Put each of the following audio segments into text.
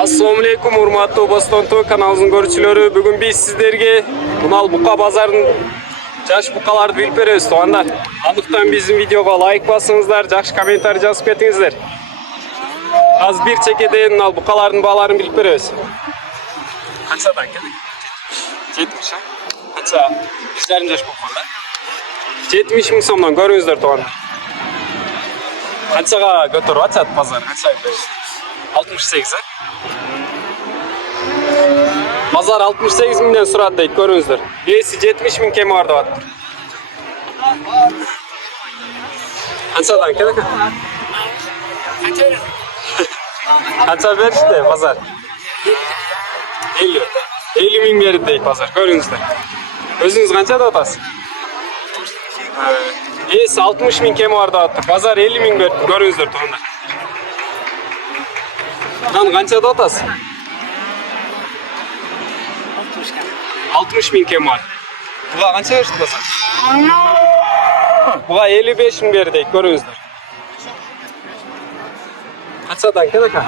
Assalamu alaikum urmatlı Bostonto kanalımızın görücüleri. Bugün biz sizlerge Unal Buka Bazarının jaş bukalardı bilip berебиз toğanlar. Andықтан bizim videoga like basыңыздар, жақшы комментарий жазып кетіңіздер. Az bir çekede Unal bukaların bağlarını bilip berебиз. Қаншадан келдік? 70 ha? Қанша? 1,5 жаш болып қалды. 70 мың сомнан көріңіздер тоғандар. Қаншаға көтеріп жатады базар? Қаншаға бересіз? 68 ha? Pazar 68 mindən suradı deyip görünüzdür. Birisi 70 min kemi vardı var. Kançadan kelek? Kança ver işte pazar. 50. 50 min verdi deyip pazar görünüzdür. Özünüz kança da otasın? Birisi 60 min kemi vardı var. Pazar 50 min verdi görünüzdür toğunlar. Lan kança da otasın? 60 min kemi var. Buğa kança versin basar? Buğa 55 min verdi görünüzdür. Kaçadan kelek ha?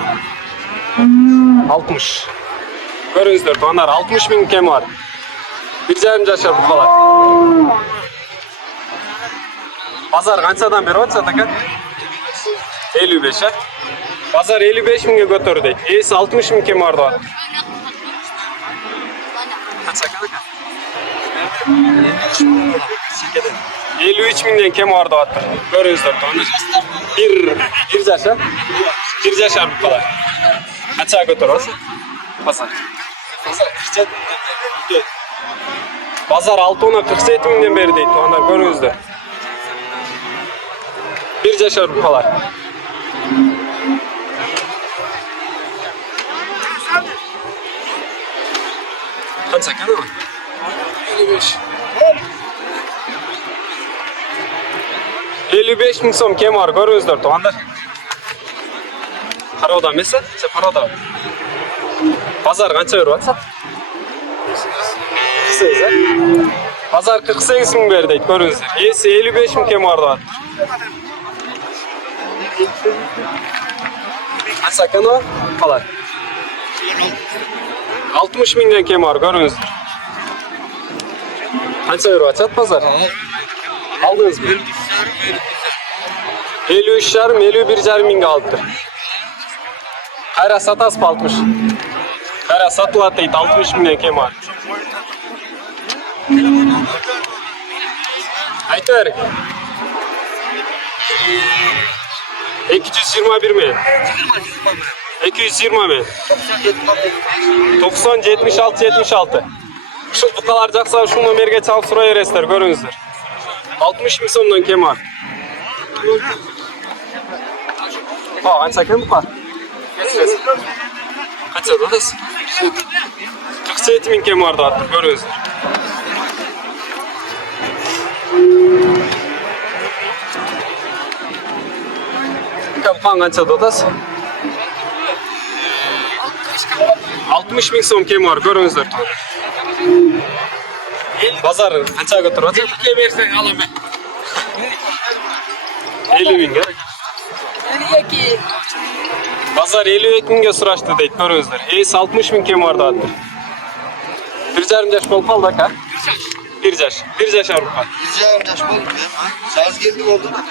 60. Görünüzdür toğanlar 60 min kemi var. 1,5 yaşar buğalar. Pazar kançadan beri otsa da 55 ha? Pazar 55 minge götürdü. Esi 60 min kemi vardı var. Kaça kelek ha? 53 mindən kemi vardı var. Görünüzdür toğanlar. Bir yaş ha? 1 yaşar buğalar. Kaça götür olsun? Pazar. Pazar 6-47 mindən beri deydi toğanlar görünüzdür. 1 yaşar buğalar. Kaça kelek mi? 55. 55 min som kemi var görünüzdür toğanlar. Paroda mesela? Paroda. Pazar kança verip atsa? 48 ha? Pazar 48 min verdi deydi görünüzdür. Esi 55 min kemi vardı var. Kança kemi var? Kalar. 60 mindən kemi var görünüzdür. Kança verip atsat pazar? Aldınız mı? 53,5-51,5 minge alıptır. Kayra satas 60. Kayra satılat deydi 60 mindən kemi var. Aytı verik. 221 mi? 220 mi? 90, 76, 76. Şu bukalar jaksa şu numerge çalıp sura veresizler görünüzdür. 60 min somdan kemi var. Kança kemi buka? Kaça dadasın? 47 min kemi vardı attır görünüzdür. Bukan kança dadasın? 60 min som kemi var görünüzdür. Pazar kança götürüp atsa? 50 versen alayım ben. 50 min gerek. 52. Pazar 52 minge suraştı deydi görünüzdür. Esi 60 min kemi vardı attır. 1,5 yaş bolup kaldı ha? 1 yaş. 1 yaşar buka. 1,5 yaş oldu ya. Saz geldi oldu da.